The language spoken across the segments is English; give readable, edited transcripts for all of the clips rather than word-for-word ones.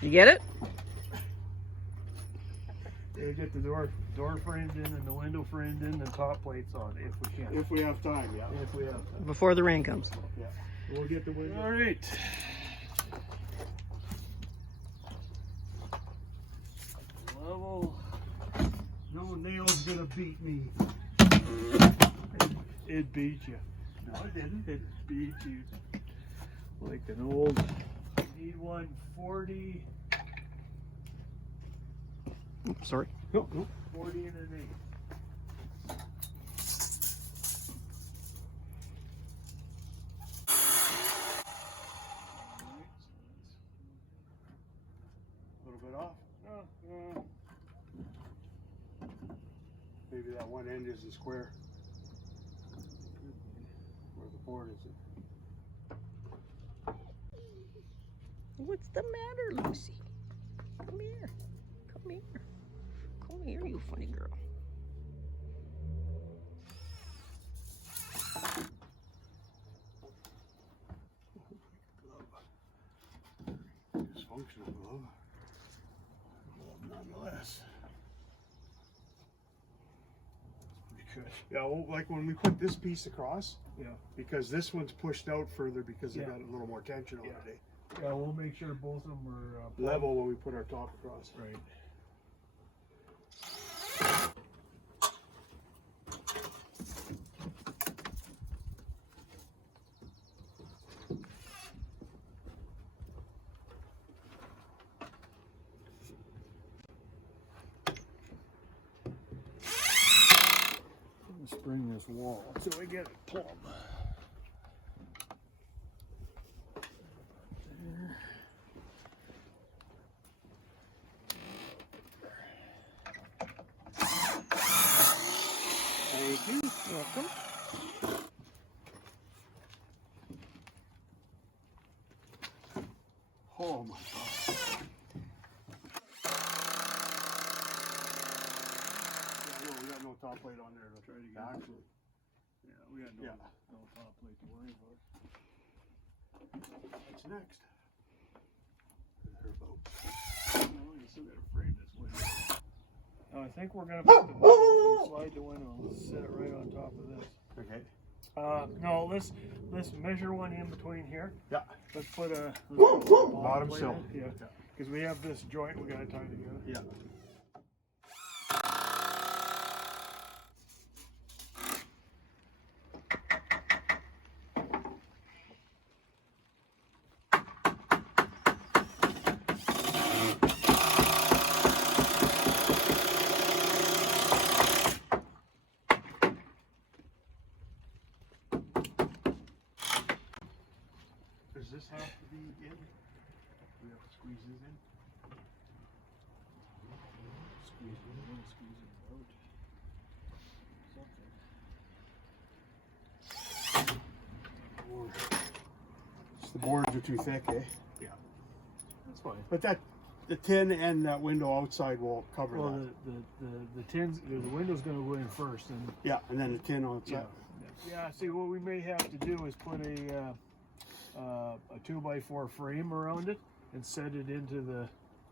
You get it? We'll get the door frames in and the window frames in and top plates on if we can. If we have time, yeah. If we have time. Before the rain comes. Yeah. We'll get the window. All right. Level. No nail's gonna beat me. It beat you. No, it didn't. It beat you. Like an old E140. Oops, sorry. Nope, nope. 40 and an 8. A little bit off. Maybe that one end isn't square. Where the board is. What's the matter, Lucy? Come here. Come here. Come here, you funny girl. Dysfunctional glove. Nonetheless. Pretty good. Yeah, well, like when we put this piece across, Yeah. because this one's pushed out further because it Yeah. got a little more tension on Yeah. it. Eh? Yeah, we'll make sure both of them are Level when we put our top across. Right. Spring this wall so I get it plumb. Thank you. Welcome. Oh my God. Yeah, no, we got no top plate on there. I'll try to get Actually, yeah, we got no, Yeah. no top plate to worry about. What's next? They're about. Oh, you still gotta frame this window. I think we're gonna put the window, slide the window, set it right on top of this. Okay. No, let's measure one in between here. Yeah. Let's put a Bottom plate sill. in. Yeah, because we have this joint we gotta tie together. Yeah. Does this have to be in? We have to squeeze these in? Squeeze it in, squeeze it out. Something. The boards are too thick, eh? Yeah, that's fine. But that, the tin and that window outside will cover Well, that. the tins, the window's gonna go in first, and Yeah, and then the tin outside. yeah. See, what we may have to do is put a 2x4 frame around it and set it into the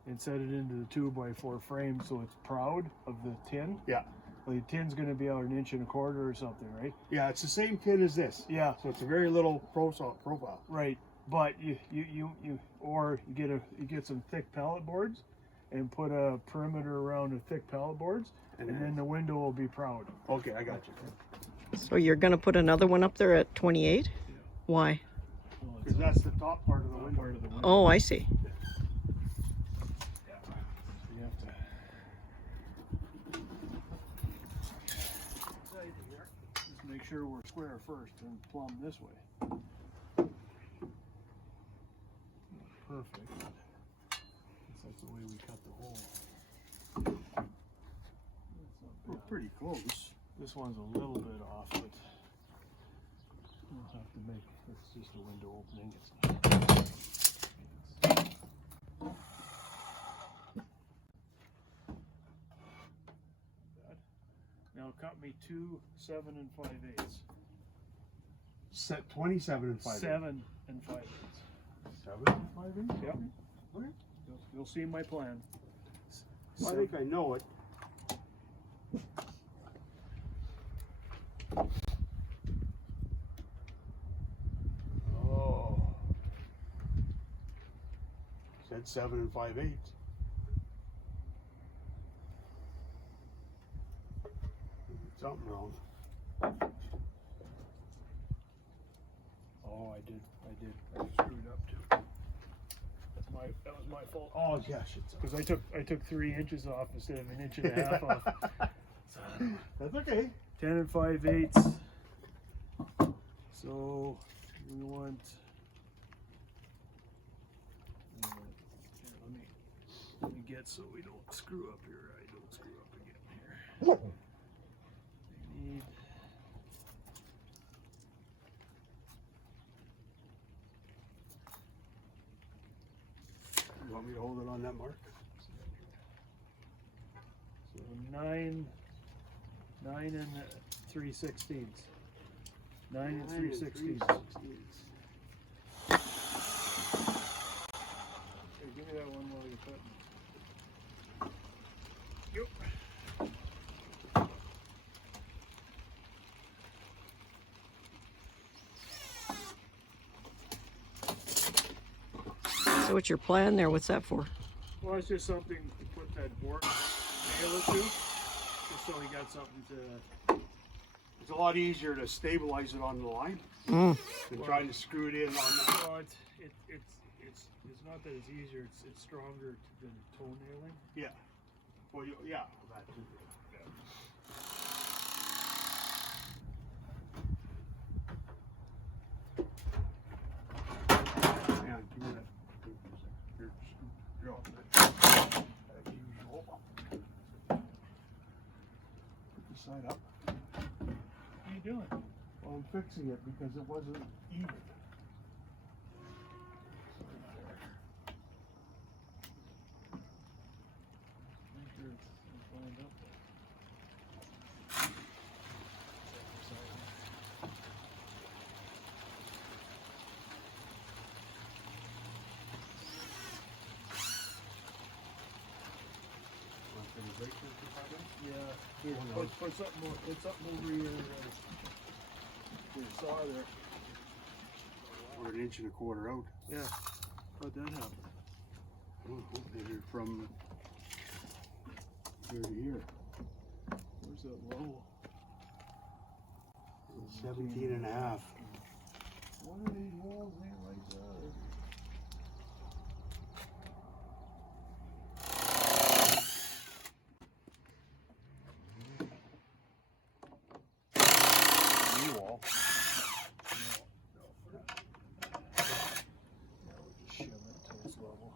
2x4 frame so it's proud of the tin. Yeah. Well, the tin's going to be out 1.25 inches or something, right? Yeah, it's the same tin as this. Yeah, So it's a very little profile. right. But you get some thick pallet boards and put a perimeter around the thick pallet boards, and then the window will be proud. Okay, I got you. So you're going to put another one up there at 28? Why? Well, it's Because that's the top part of the window. part of the window. Oh, I see. Yeah. You have to. Just make sure we're square first and plumb this way. Perfect. That's the way we cut the hole. We're pretty close. This one's a little bit off, but we'll have to make, it's just a window opening. Now cut me 2 7 5/8. Set 27 and 5. 7 5/8. 7 and 5 inch? Yep. Okay. That's You'll see my plan. Well, I think I know it. Oh. Said 7 5/8. Something wrong. Oh, I screwed up too. That was my fault. Oh gosh, it's Because I took 3 inches off instead of 1.5 inches off. So, that's okay. 10 5/8. So we want. Here, let me get so we don't screw up here. I don't screw up again here. We need. You want me to hold it on that mark? So 9 and 3/16. 9 and 3/16. Hey, give me that one while you're cutting. Yep. So what's your plan there? What's that for? Well, it's just something to put that board nail it to, just so we got something to. It's a lot easier to stabilize it on the line Mm. than trying to screw it in on that. Well, it's not that it's easier. It's stronger than toenailing. Yeah. Well, yeah, that too. Yeah, give me that. You're all good. As usual. Put the side up. What are you doing? Well, I'm fixing it because it wasn't even. Make sure it's lined up there. Want any breaks or something? Yeah. Here, put something more. Put something over your saw there. Or 1.25 inches out. Yeah. How'd that happen? Maybe from here to here. Where's that low? 17.5. One of these walls ain't like that. New wall. Shim it to its level.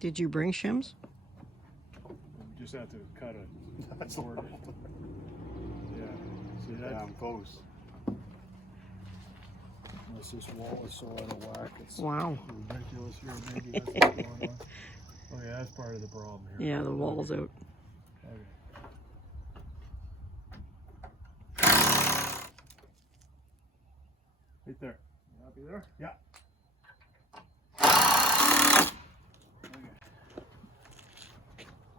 Did you bring shims? We just have to cut it. That's board it. Yeah. See that? Damn close. Unless this wall is so out of whack, it's Wow. ridiculous here. Maybe that's what's going on. Oh yeah, that's part of the problem here. Yeah, the wall's out. Okay. Right there. You happy there? Yeah. Okay.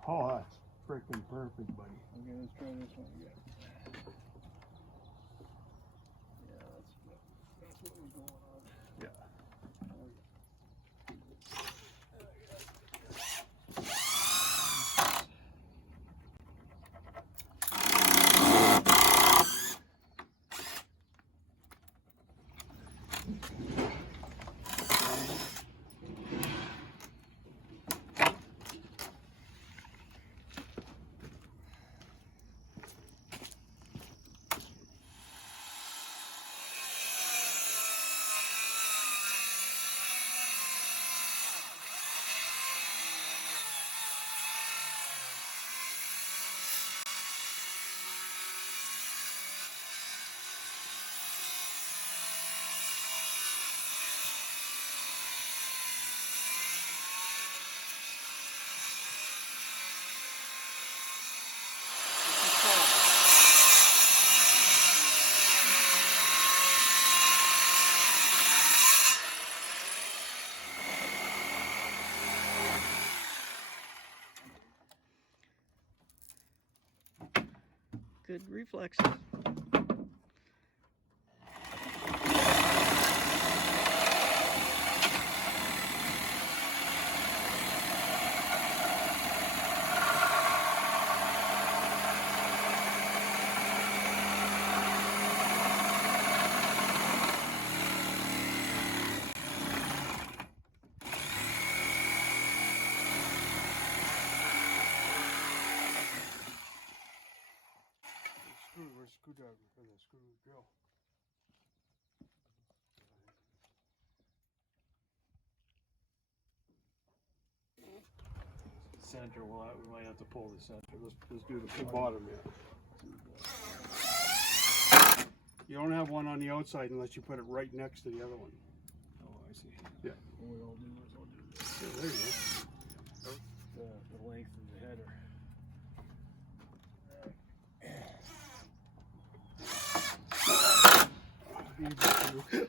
Oh, that's freaking perfect, buddy. Okay, let's try this one again. Yeah, that's what was going on. Yeah. good reflexes. Where's the screwdriver for the screw drill? Center, well, we might have to pull the center. Let's do The the bottom, yeah. You don't have one on the outside unless you put it right next to the other one. Oh, I see. Yeah. What we'll do is I'll do this. Yeah, there you go. The length of the header.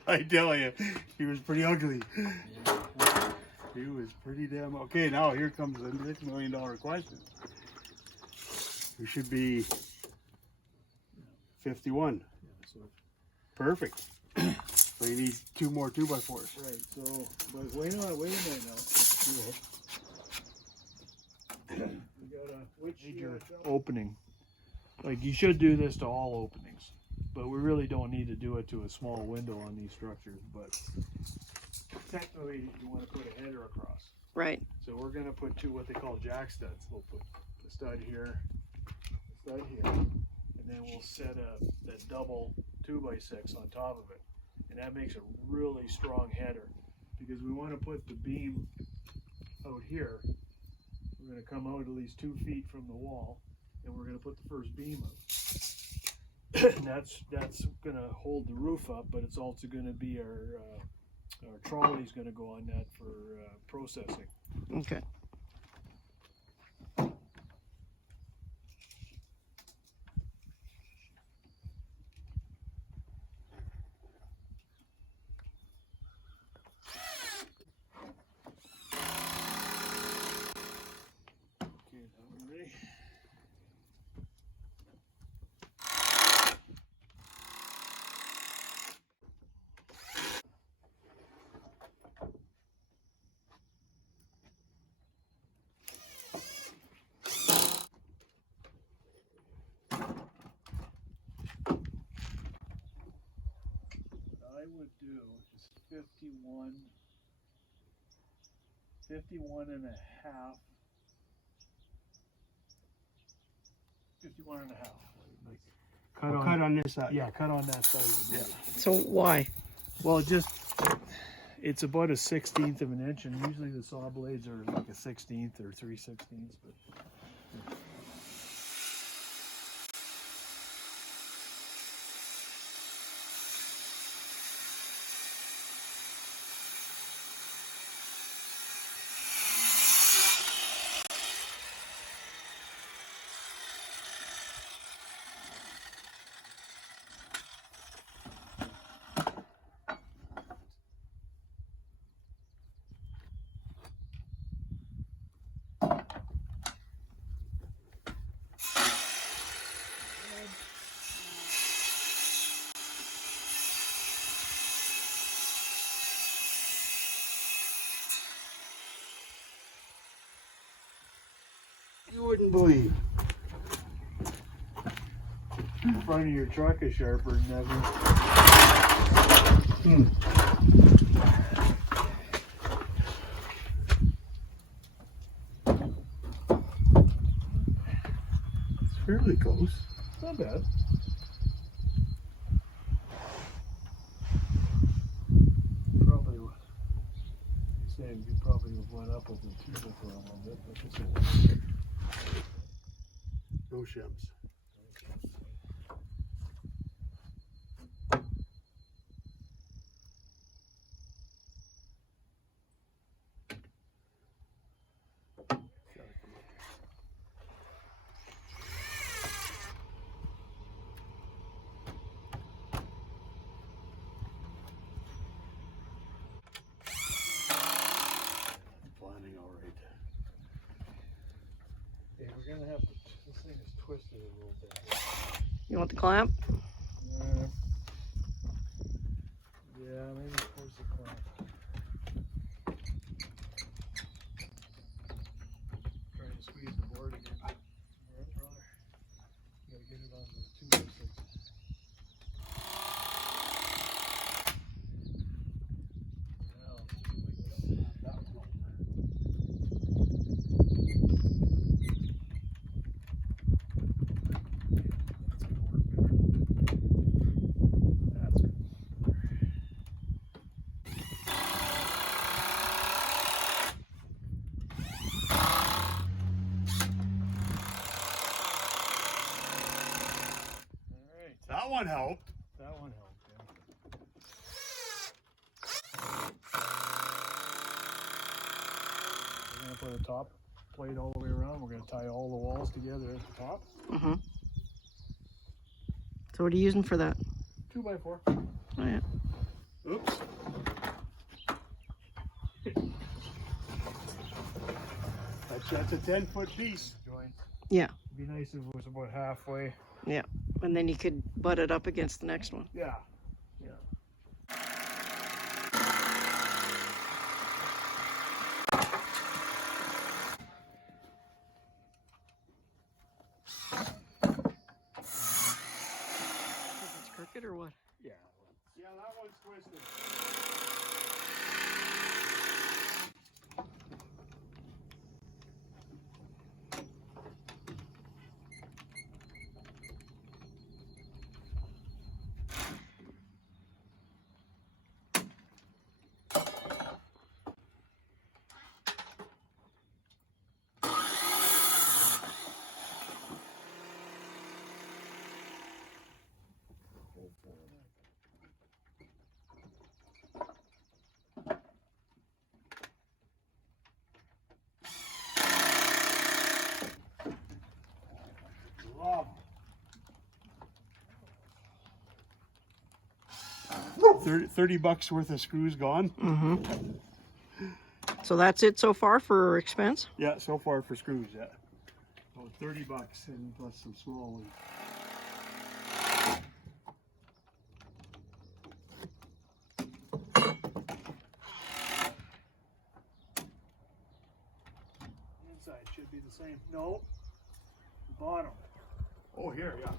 I tell you, he was pretty ugly. He was pretty damn okay. Now here comes the $6 million question. We should be 51. Yeah, so, Perfect. So you need 2 more 2x4s. right, so, but wait a minute now. We got a major opening. Like, you should do this to all openings, but we really don't need to do it to a small window on these structures, but technically you want to put a header across. Right. So we're going to put 2 what they call jack studs. We'll put a stud here, and then we'll set that double 2x6 on top of it. And that makes a really strong header, because we want to put the beam out here. We're going to come out at least 2 feet from the wall, and we're going to put the first beam out. And that's going to hold the roof up, but it's also going to be our trolley's going to go on that for processing. Okay. Okay, now we're ready. I would do is 51 and a half. 51 and a half. Cut on this side. Yeah, cut on that side of the blade. So why? Well, it's about a 1/16 of an inch, and usually the saw blades are like a 1/16 or 3/16. But You wouldn't believe. the front of your truck is sharper than ever. It's fairly close. It's not bad. Probably, you're saying you probably have went up with the tube for a little bit, but this will work. No shims. Planning all right. Hey, we're gonna have to, this thing is twisted a little bit. want the clamp? Yeah, maybe towards the clamp. Trying to squeeze the board again. Alright, brother. You gotta get it on the 2x6. That one helped. That one helped, yeah. We're going to put a top plate all the way around. We're going to tie all the walls together at the top. Mm-hmm. So what are you using for that? 2x4. Oh, yeah. Oops. That's a 10-foot piece. Joints. Yeah. It'd be nice if it was about halfway. Yeah. And then you could butt it up against the next one. Yeah. It's crooked or what? Yeah. Yeah, that one's twisted. Wow. 30 bucks worth of screws gone. Mm-hmm. So that's it so far for expense? Yeah, so far for screws, yeah. Oh, 30 bucks and plus some small ones. Inside should be the same. No. The bottom. Oh, here, yeah.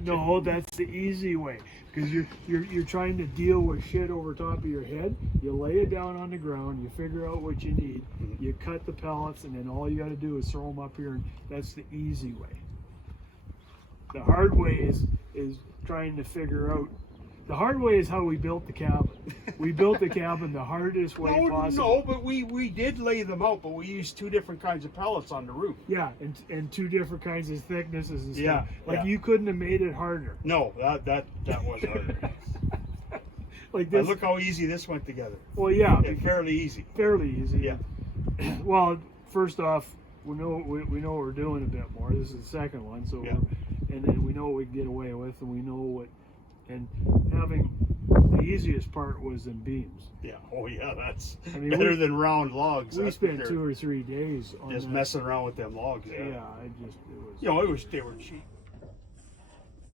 No, that's the easy way. Because you're trying to deal with shit over top of your head. You lay it down on the ground, you figure out what you need, you cut the pallets, and then all you got to do is throw them up here, and that's the easy way. The hard way is trying to figure out. The hard way is how we built the cabin. We built the cabin the hardest way possible. No, but we did lay them out, but we used 2 different kinds of pellets on the roof. Yeah, and 2 different kinds of thicknesses and stuff. Yeah, like yeah. you couldn't have made it harder. No, that was harder. Like this. Look how easy this went together. Well, yeah, Yeah, fairly easy. fairly easy. Yeah. Well, first off, we know what we're doing a bit more. This is the second one, so Yeah. and then we know what we can get away with, and we know what. And having the easiest part was in beams. Yeah. Oh yeah, that's I mean, better we- than round logs. We that's for spent sure. 2 or 3 days on Just that. messing around with them logs. Yeah, it was. You know, they were cheap.